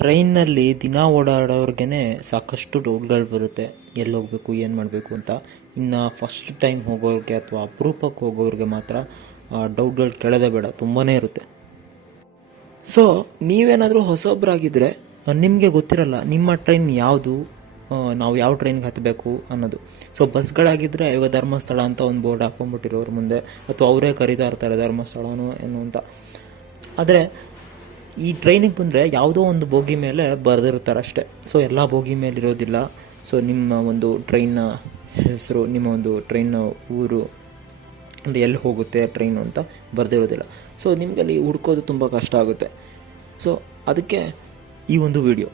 ಟ್ರೈನ್ನಲ್ಲಿ ದಿನ ಓಡಾಡೋರ್ಗೆ ಸಾಕಷ್ಟು ಡೌಟ್ಗಳು ಬರುತ್ತೆ. ಎಲ್ಲಿ ಹೋಗಬೇಕು, ಏನು ಮಾಡಬೇಕು ಅಂತ. ಇನ್ನು ಫಸ್ಟ್ ಟೈಮ್ ಹೋಗೋರಿಗೆ ಅಥವಾ ಅಪರೂಪಕ್ಕೆ ಹೋಗೋರಿಗೆ ಮಾತ್ರ ಡೌಟ್ಗಳು ಕೇಳೋದೇ ಬೇಡ, ತುಂಬಾ ಇರುತ್ತೆ. ಸೊ ನೀವೇನಾದರೂ ಹೊಸೊಬ್ಬರಾಗಿದ್ದರೆ ನಿಮಗೆ ಗೊತ್ತಿರಲ್ಲ ನಿಮ್ಮ ಟ್ರೈನ್ ಯಾವುದು, ನಾವು ಯಾವ ಟ್ರೈನ್ಗೆ ಹತ್ತಬೇಕು ಅನ್ನೋದು. ಸೊ ಬಸ್ಗಳಾಗಿದ್ದರೆ ಇವಾಗ ಧರ್ಮಸ್ಥಳ ಅಂತ ಒಂದು ಬೋರ್ಡ್ ಹಾಕೊಂಡ್ಬಿಟ್ಟಿರೋರು ಮುಂದೆ, ಅಥವಾ ಅವರೇ ಕರೀತಾ ಇರ್ತಾರೆ ಧರ್ಮಸ್ಥಳನೋ ಏನು ಅಂತ. ಆದರೆ ಈ ಟ್ರೈನಿಗೆ ಬಂದರೆ ಯಾವುದೋ ಒಂದು ಬೋಗಿ ಮೇಲೆ ಬರೆದಿರ್ತಾರೆ ಅಷ್ಟೇ. ಸೊ ಎಲ್ಲ ಬೋಗಿ ಮೇಲೆ ಇರೋದಿಲ್ಲ. ಸೊ ನಿಮ್ಮ ಒಂದು ಟ್ರೈನ್ನ ಹೆಸರು, ನಿಮ್ಮ ಒಂದು ಟ್ರೈನ್ನ ಊರು, ಅಂದರೆ ಎಲ್ಲಿ ಹೋಗುತ್ತೆ ಟ್ರೈನು ಅಂತ ಬರೆದಿರೋದಿಲ್ಲ. ಸೊ ನಿಮಗೆ ಅಲ್ಲಿ ಹುಡ್ಕೋದು ತುಂಬ ಕಷ್ಟ ಆಗುತ್ತೆ. ಸೊ ಅದಕ್ಕೆ ಈ ಒಂದು ವಿಡಿಯೋ.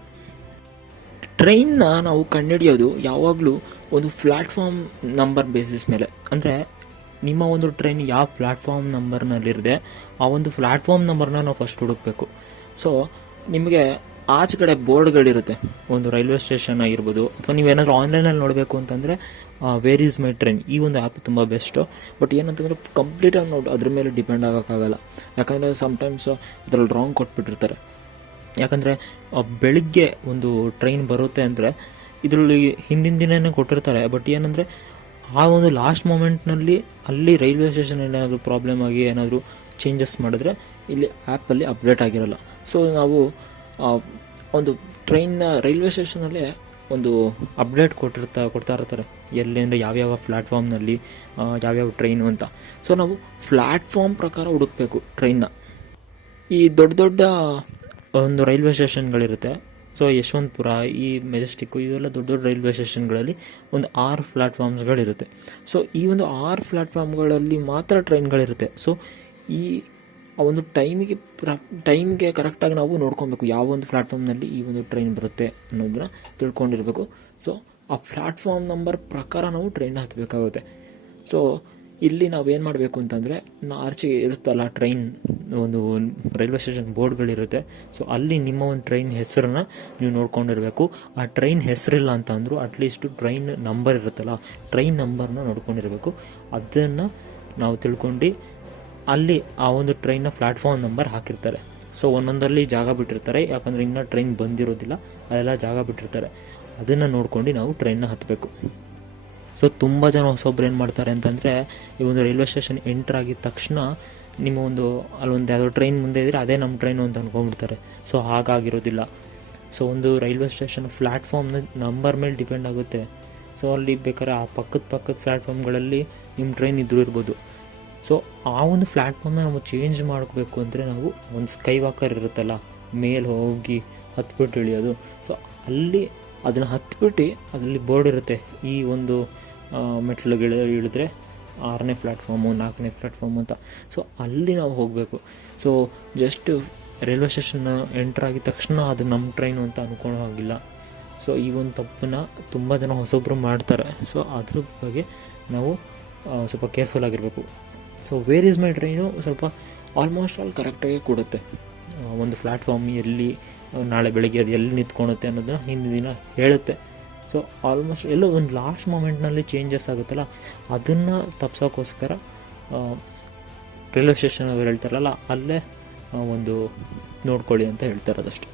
ಟ್ರೈನ್ನ ನಾವು ಕಂಡುಹಿಡಿಯೋದು ಯಾವಾಗಲೂ ಒಂದು ಪ್ಲ್ಯಾಟ್ಫಾರ್ಮ್ ನಂಬರ್ ಬೇಸಿಸ್ ಮೇಲೆ. ಅಂದರೆ ನಿಮ್ಮ ಒಂದು ಟ್ರೈನ್ ಯಾವ ಪ್ಲ್ಯಾಟ್ಫಾರ್ಮ್ ನಂಬರ್ನಲ್ಲಿರದೆ ಆ ಒಂದು ಪ್ಲ್ಯಾಟ್ಫಾರ್ಮ್ ನಂಬರ್ನ ನಾವು ಫಸ್ಟ್ ಹುಡುಕಬೇಕು. ಸೊ ನಿಮಗೆ ಆಚೆ ಕಡೆ ಬೋರ್ಡ್ಗಳಿರುತ್ತೆ, ಒಂದು ರೈಲ್ವೆ ಸ್ಟೇಷನ್ ಆಗಿರ್ಬೋದು, ಅಥವಾ ನೀವೇನಾದರೂ ಆನ್ಲೈನಲ್ಲಿ ನೋಡಬೇಕು ಅಂತಂದರೆ ವೇರ್ ಈಸ್ ಮೈ ಟ್ರೈನ್, ಈ ಒಂದು ಆ್ಯಪ್ ತುಂಬ ಬೆಸ್ಟು. ಬಟ್ ಏನಂತಂದರೆ ಕಂಪ್ಲೀಟಾಗಿ ನೋಡಿ ಅದ್ರ ಮೇಲೆ ಡಿಪೆಂಡ್ ಆಗೋಕ್ಕಾಗಲ್ಲ. ಯಾಕಂದರೆ ಸಮ್ಟೈಮ್ಸ್ ಅದರಲ್ಲಿ ರಾಂಗ್ ಕೊಟ್ಬಿಟ್ಟಿರ್ತಾರೆ. ಯಾಕಂದರೆ ಬೆಳಿಗ್ಗೆ ಒಂದು ಟ್ರೈನ್ ಬರುತ್ತೆ ಅಂದರೆ ಇದರಲ್ಲಿ ಹಿಂದಿನ ದಿನವೇ ಕೊಟ್ಟಿರ್ತಾರೆ. ಬಟ್ ಏನಂದರೆ ಆ ಒಂದು ಲಾಸ್ಟ್ ಮೂಮೆಂಟ್ನಲ್ಲಿ ಅಲ್ಲಿ ರೈಲ್ವೆ ಸ್ಟೇಷನ್ ಏನಾದರೂ ಪ್ರಾಬ್ಲಮ್ ಆಗಿ ಏನಾದರೂ ಚೇಂಜಸ್ ಮಾಡಿದ್ರೆ ಇಲ್ಲಿ ಆ್ಯಪಲ್ಲಿ ಅಪ್ಡೇಟ್ ಆಗಿರಲ್ಲ. ಸೊ ನಾವು ಒಂದು ಟ್ರೈನ್ನ ರೈಲ್ವೆ ಸ್ಟೇಷನಲ್ಲೇ ಒಂದು ಅಪ್ಡೇಟ್ ಕೊಡ್ತಾ ಇರ್ತಾರೆ, ಎಲ್ಲಿ ಅಂದರೆ ಯಾವ್ಯಾವ ಪ್ಲ್ಯಾಟ್ಫಾರ್ಮ್ನಲ್ಲಿ ಯಾವ್ಯಾವ ಟ್ರೈನು ಅಂತ. ಸೊ ನಾವು ಪ್ಲ್ಯಾಟ್ಫಾರ್ಮ್ ಪ್ರಕಾರ ಹುಡುಕಬೇಕು ಟ್ರೈನ್ನ. ಈ ದೊಡ್ಡ ದೊಡ್ಡ ಒಂದು ರೈಲ್ವೆ ಸ್ಟೇಷನ್ಗಳಿರುತ್ತೆ. ಸೊ ಯಶವಂತಪುರ, ಈ ಮೆಜೆಸ್ಟಿಕ್ಕು, ಇವೆಲ್ಲ ದೊಡ್ಡ ದೊಡ್ಡ ರೈಲ್ವೆ ಸ್ಟೇಷನ್ಗಳಲ್ಲಿ ಒಂದು 6 ಪ್ಲ್ಯಾಟ್ಫಾರ್ಮ್ಸ್ಗಳಿರುತ್ತೆ. ಸೊ ಈ ಒಂದು 6 ಪ್ಲ್ಯಾಟ್ಫಾರ್ಮ್ಗಳಲ್ಲಿ ಮಾತ್ರ ಟ್ರೈನ್ಗಳಿರುತ್ತೆ. ಸೊ ಈ ಒಂದು ಟೈಮಿಗೆ ಕರೆಕ್ಟಾಗಿ ನಾವು ನೋಡ್ಕೊಬೇಕು, ಯಾವ ಒಂದು ಪ್ಲ್ಯಾಟ್ಫಾರ್ಮ್ನಲ್ಲಿ ಈ ಒಂದು ಟ್ರೈನ್ ಬರುತ್ತೆ ಅನ್ನೋದನ್ನ ತಿಳ್ಕೊಂಡಿರಬೇಕು. ಸೊ ಆ ಪ್ಲ್ಯಾಟ್ಫಾರ್ಮ್ ನಂಬರ್ ಪ್ರಕಾರ ನಾವು ಟ್ರೈನ್ ಹತ್ತಬೇಕಾಗುತ್ತೆ. ಸೊ ಇಲ್ಲಿ ನಾವೇನು ಮಾಡಬೇಕು ಅಂತಂದರೆ, ಆಚೆಗೆ ಇರುತ್ತಲ್ಲ ಟ್ರೈನ್ ಒಂದು ರೈಲ್ವೆ ಸ್ಟೇಷನ್ ಬೋರ್ಡ್ಗಳಿರುತ್ತೆ. ಸೊ ಅಲ್ಲಿ ನಿಮ್ಮ ಒಂದು ಟ್ರೈನ್ ಹೆಸರನ್ನ ನೀವು ನೋಡ್ಕೊಂಡಿರಬೇಕು. ಆ ಟ್ರೈನ್ ಹೆಸರಿಲ್ಲ ಅಂತ ಅಂದರೂ ಅಟ್ಲೀಸ್ಟು ಟ್ರೈನ್ ನಂಬರ್ ಇರುತ್ತಲ್ಲ, ಟ್ರೈನ್ ನಂಬರ್ನ ನೋಡ್ಕೊಂಡಿರಬೇಕು. ಅದನ್ನು ನಾವು ತಿಳ್ಕೊಂಡು ಅಲ್ಲಿ ಆ ಒಂದು ಟ್ರೈನ್ನ ಪ್ಲ್ಯಾಟ್ಫಾರ್ಮ್ ನಂಬರ್ ಹಾಕಿರ್ತಾರೆ. ಸೊ ಒಂದೊಂದರಲ್ಲಿ ಜಾಗ ಬಿಟ್ಟಿರ್ತಾರೆ, ಯಾಕಂದರೆ ಇನ್ನೂ ಟ್ರೈನ್ ಬಂದಿರೋದಿಲ್ಲ, ಅದೆಲ್ಲ ಜಾಗ ಬಿಟ್ಟಿರ್ತಾರೆ. ಅದನ್ನು ನೋಡ್ಕೊಂಡು ನಾವು ಟ್ರೈನ್ನ ಹತ್ತಬೇಕು. ಸೊ ತುಂಬ ಜನ ಹೊಸೊಬ್ರು ಏನು ಮಾಡ್ತಾರೆ ಅಂತಂದರೆ, ಈ ಒಂದು ರೈಲ್ವೆ ಸ್ಟೇಷನ್ ಎಂಟ್ರ್ ಆಗಿದ ತಕ್ಷಣ ನಿಮ್ಮ ಒಂದು ಅಲ್ಲೊಂದು ಯಾವುದೋ ಟ್ರೈನ್ ಮುಂದೆ ಇದ್ದರೆ ಅದೇ ನಮ್ಮ ಟ್ರೈನು ಅಂತ ಅಂದ್ಕೊಂಡ್ಬಿಡ್ತಾರೆ. ಸೊ ಹಾಗಾಗಿರೋದಿಲ್ಲ. ಸೊ ಒಂದು ರೈಲ್ವೆ ಸ್ಟೇಷನ್ ಪ್ಲ್ಯಾಟ್ಫಾರ್ಮ್ನ ನಂಬರ್ ಮೇಲೆ ಡಿಪೆಂಡ್ ಆಗುತ್ತೆ. ಸೊ ಅಲ್ಲಿ ಬೇಕಾದ್ರೆ ಆ ಪಕ್ಕದ ಪ್ಲ್ಯಾಟ್ಫಾರ್ಮ್ಗಳಲ್ಲಿ ನಿಮ್ಮ ಟ್ರೈನ್ ಇದ್ರೂ ಇರ್ಬೋದು. ಸೊ ಆ ಒಂದು ಪ್ಲ್ಯಾಟ್ಫಾರ್ಮ್ನ ನಾವು ಚೇಂಜ್ ಮಾಡಬೇಕು ಅಂದರೆ ನಾವು ಒಂದು ಸ್ಕೈ ವಾಕರ್ ಇರುತ್ತಲ್ಲ, ಮೇಲೆ ಹೋಗಿ ಹತ್ಬಿಟ್ಟು ಇಳಿಯೋದು. ಸೊ ಅಲ್ಲಿ ಅದನ್ನು ಹತ್ಬಿಟ್ಟು ಅದರಲ್ಲಿ ಬೋರ್ಡ್ ಇರುತ್ತೆ, ಈ ಒಂದು ಮೆಟ್ಲುಗಳು ಇಳಿದ್ರೆ 6ನೇ ಪ್ಲ್ಯಾಟ್ಫಾರ್ಮು, 4ನೇ ಪ್ಲ್ಯಾಟ್ಫಾರ್ಮು ಅಂತ. ಸೊ ಅಲ್ಲಿ ನಾವು ಹೋಗಬೇಕು. ಸೊ ಜಸ್ಟ್ ರೈಲ್ವೆ ಸ್ಟೇಷನ್ನ ಎಂಟ್ರ್ ಆಗಿದ ತಕ್ಷಣ ಅದು ನಮ್ಮ ಟ್ರೈನು ಅಂತ ಅಂದ್ಕೊಳ್ಳೋ ಹಾಗಿಲ್ಲ. ಸೊ ಈ ಒಂದು ತಪ್ಪನ್ನು ತುಂಬ ಜನ ಹೊಸೊಬ್ಬರು ಮಾಡ್ತಾರೆ. ಸೊ ಅದ್ರ ಬಗ್ಗೆ ನಾವು ಸ್ವಲ್ಪ ಕೇರ್ಫುಲ್ ಆಗಿರಬೇಕು. So where is my train ಸ್ವಲ್ಪ ಆಲ್ಮೋಸ್ಟ್ ಆಲ್ ಕರೆಕ್ಟಾಗಿ ಕೊಡುತ್ತೆ. ಒಂದು ಪ್ಲ್ಯಾಟ್ಫಾರ್ಮ್ ಎಲ್ಲಿ ನಾಳೆ ಬೆಳಗ್ಗೆ ಅದು ಎಲ್ಲಿ ನಿಂತ್ಕೊಳುತ್ತೆ ಅನ್ನೋದನ್ನ ಹಿಂದಿನ ದಿನ ಹೇಳುತ್ತೆ. ಸೊ ಆಲ್ಮೋಸ್ಟ್ ಎಲ್ಲೋ ಒಂದು ಲಾಸ್ಟ್ ಮೂಮೆಂಟ್ನಲ್ಲಿ ಚೇಂಜಸ್ ಆಗುತ್ತಲ್ಲ, ಅದನ್ನು ತಪ್ಸೋಕ್ಕೋಸ್ಕರ ರೈಲ್ವೆ ಸ್ಟೇಷನ್ ಅವ್ರು ಹೇಳ್ತಾರಲ್ಲ, ಅಲ್ಲೇ ಒಂದು ನೋಡ್ಕೊಳ್ಳಿ ಅಂತ ಹೇಳ್ತಾರೆ ಅದಷ್ಟೇ.